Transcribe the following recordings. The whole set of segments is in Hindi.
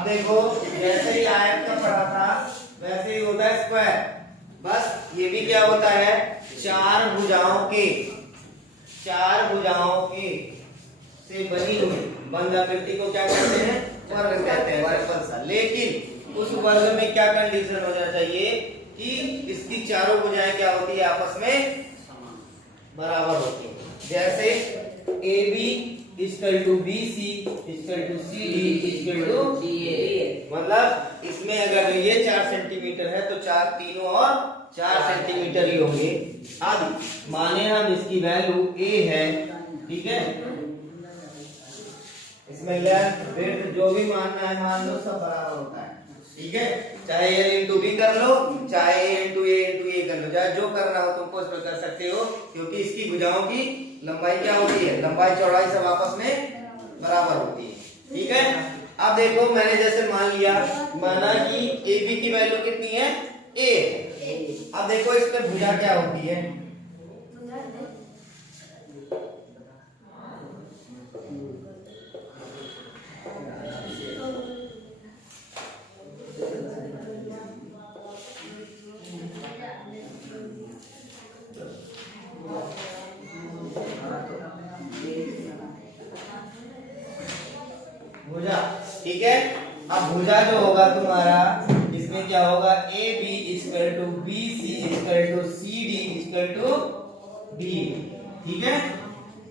अब देखो जैसे ही आयत का पढ़ा था वैसे ही होता है स्क्वायर, बस ये भी क्या होता है, चार भुजाओं के से बनी हुई बंद आकृति को क्या कहते हैं, वर्ग कहते हैं, वर्गफल सा। लेकिन उस वर्ग में क्या कंडीशन हो जाना चाहिए कि इसकी चारों भुजाएं क्या होती है, आपस में बराबर होती है। जैसे A B equal to B C equal to C D equal to D A, मतलब इसमें अगर ये 4 सेंटीमीटर है तो चार तीनों और 4 सेंटीमीटर ही होंगे। अब माने हम इसकी वैल्यू ए है, ठीक है, इसमें लेंथ विड्थ जो भी मानना है मान लो, सब बराबर होता है, ठीक है। चाहे ए इंटू बी कर लो, चाहे ए इंटू ए कर लो, चाहे जो करना हो तुमको इसमें कर सकते हो, क्योंकि इसकी भुजाओं की लंबाई क्या होती है, लंबाई चौड़ाई सब आपस में बराबर होती है, ठीक है। अब देखो मैंने जैसे माना कि ए बी की वैल्यू कितनी है, ए। अब देखो इसमें भुजा क्या होती है, भुजा, ठीक है। अब भुजा जो होगा तुम्हारा, इसमें क्या होगा, A B equal to B C equal to C D equal to D, ठीक है।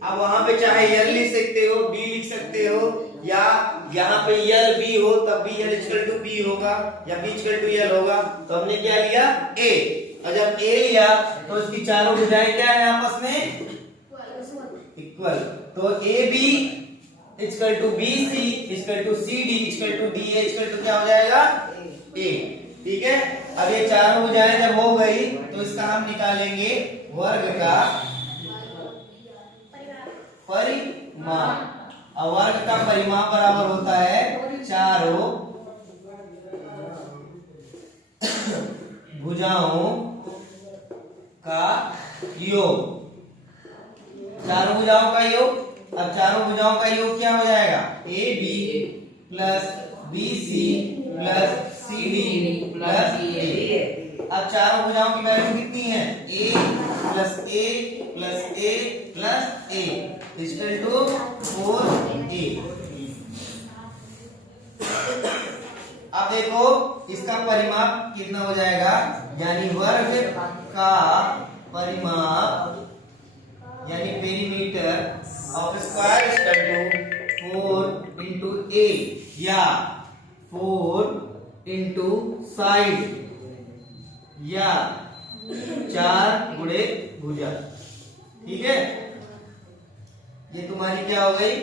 अब वहां पे चाहे यल लिख सकते हो, बी लिख सकते हो, या यहाँ पे यल बी हो तब भी यल इक्वल टू बी होगा, या बी इक्वल टू यल होगा। तो हमने क्या लिया, ए, और जब ए लिया तो इसकी चारों भुजाएं क्या है, आपस में इक्वल। तो A B equal to B C equal to C D equal to D A equal to क्या हो जाएगा, ए, ठीक है। अब ये चारों भुजाएं जब हो गई तो इसका हम निकालेंगे वर्ग का परिमाप। और वर्ग का परिमाप बराबर होता है चारों भुजाओं का योग, चारों भुजाओं का योग। अब चारों भुजाओं का योग क्या हो जाएगा, A B plus B C plus C D plus A. अब चारों भुजाओं की वैल्यू कितनी है, A plus A plus A plus A equal to 4a। अब देखो इसका परिमाप कितना हो जाएगा, यानी वर्ग का परिमाप यानी perimeter of square equal to 4 into A, या 4 इंटू साइड, या 4 गुणे भुजा, ठीक है। ये तुम्हारी क्या हो गई,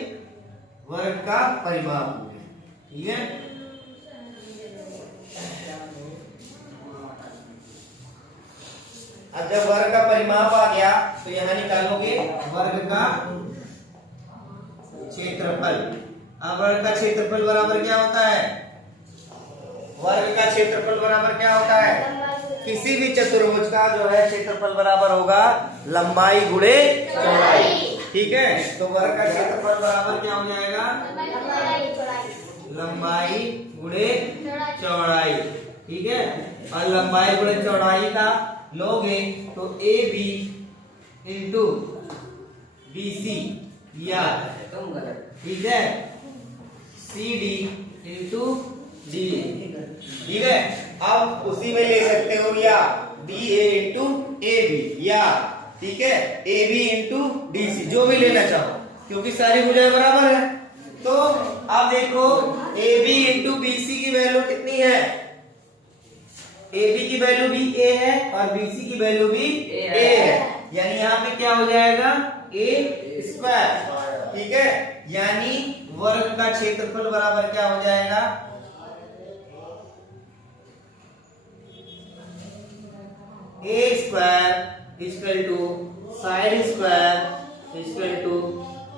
वर्ग का परिमाप हो गया, ठीक है। अब जब वर्ग का परिमाप आ गया तो यहां निकालोगे वर्ग का क्षेत्रफल। अब वर्ग का क्षेत्रफल बराबर क्या होता है, वर्ग का क्षेत्रफल बराबर क्या होता है, किसी भी चतुर्भुज का जो है क्षेत्रफल बराबर होगा लंबाई गुणे चौड़ाई, ठीक है। तो वर्ग का क्षेत्रफल बराबर क्या हो जाएगा, लंबाई गुणे चौड़ाई, ठीक है। और लंबाई गुणे चौड़ाई का लोगे तो A B into B C, या ठीक है सी डी इंटू डी, ठीक है। अब उसी में ले सकते हो, या D A into A B, या ठीक है A B into D C, जो भी लेना चाहो, क्योंकि सारी भुजाएं बराबर है। तो अब देखो A B into B C की वैल्यू कितनी है, ए बी की वैल्यू भी ए है और बी सी की वैल्यू भी ए है, यानी यहाँ पे क्या हो जाएगा, ए स्क्वायर, ठीक है। यानी वर्ग का क्षेत्रफल बराबर क्या हो जाएगा, A square equal to side square equal to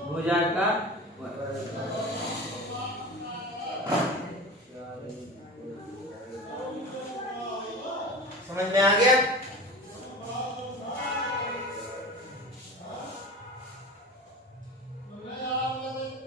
भुजा का वर्ग। समझ में आ गया।